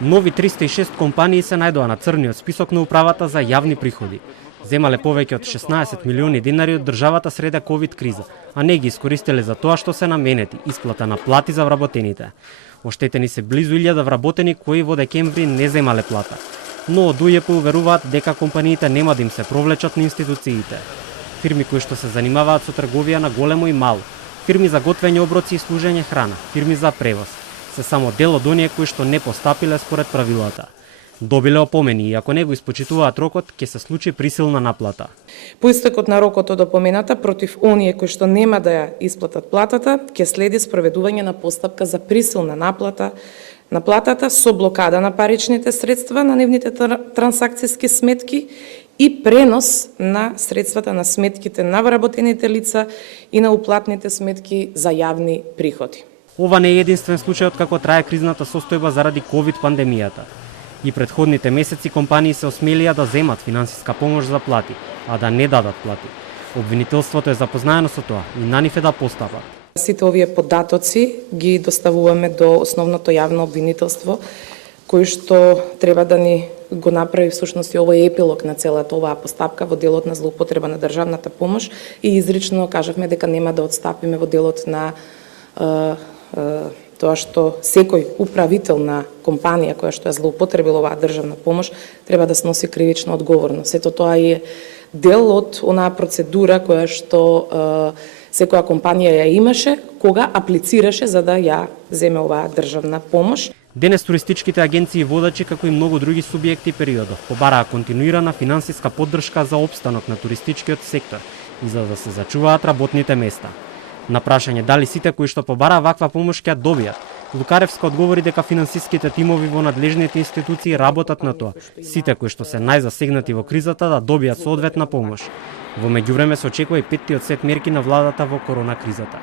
Нови 306 компании се најдоа на црниот список на управата за јавни приходи. Земале повеќе од 16 милиони денари од државата среде ковид криза, а не ги искористиле за тоа што се наменети исплата на плати за вработените. Оштетени се близу 1000 вработени кои во декември не земале плата. Но од УЈП уверуваат дека компаниите нема да им се провлечат на институциите. Фирми кои што се занимаваат со трговија на големо и мало, фирми за готвење оброци и служење храна, фирми за превоз, се само дел од оние кои што не постапиле според правилата. Добиле опомени и ако не го испочитуваат рокот, ќе се случи присилна наплата. По истекот на рокот од опомената против оние кои што нема да ја исплатат платата, ќе следи спроведување на постапка за присилна наплата на платата со блокада на паричните средства на нивните трансакцијски сметки и пренос на средствата на сметките на вработените лица и на уплатните сметки за јавни приходи. Ова не е единствен случај од како трае кризната состојба заради ковид пандемијата. И предходните месеци компании се осмелија да земат финансиска помош за плати, а да не дадат плати. Обвинителството е запознаено со тоа и на нив е да постапат. Сите овие податоци ги доставуваме до основното јавно обвинителство, кој што треба да ни го направи всушност и овој епилог на целата оваа постапка во делот на злоупотреба на државната помош и изрично кажавме дека нема да отстапиме во делот на тоа што секој управител на компанија која што ја злоупотребила оваа државна помош треба да сноси кривична одговорност. Сето тоа е дел од онаа процедура која што секоја компанија ја имаше кога аплицираше за да ја земе оваа државна помош. Денес туристичките агенции и водачи, како и многу други субјекти периодов, побараа континуирана финансиска поддршка за опстанок на туристичкиот сектор и за да се зачуваат работните места. На прашање дали сите кои што побараа ваква помош ќе добијат, Лукаревска одговори дека финансиските тимови во надлежните институции работат на тоа сите кои што се најзасегнати во кризата да добијат соодветна помош. Во меѓувреме се очекува и 5-тиот сет мерки на владата во корона кризата.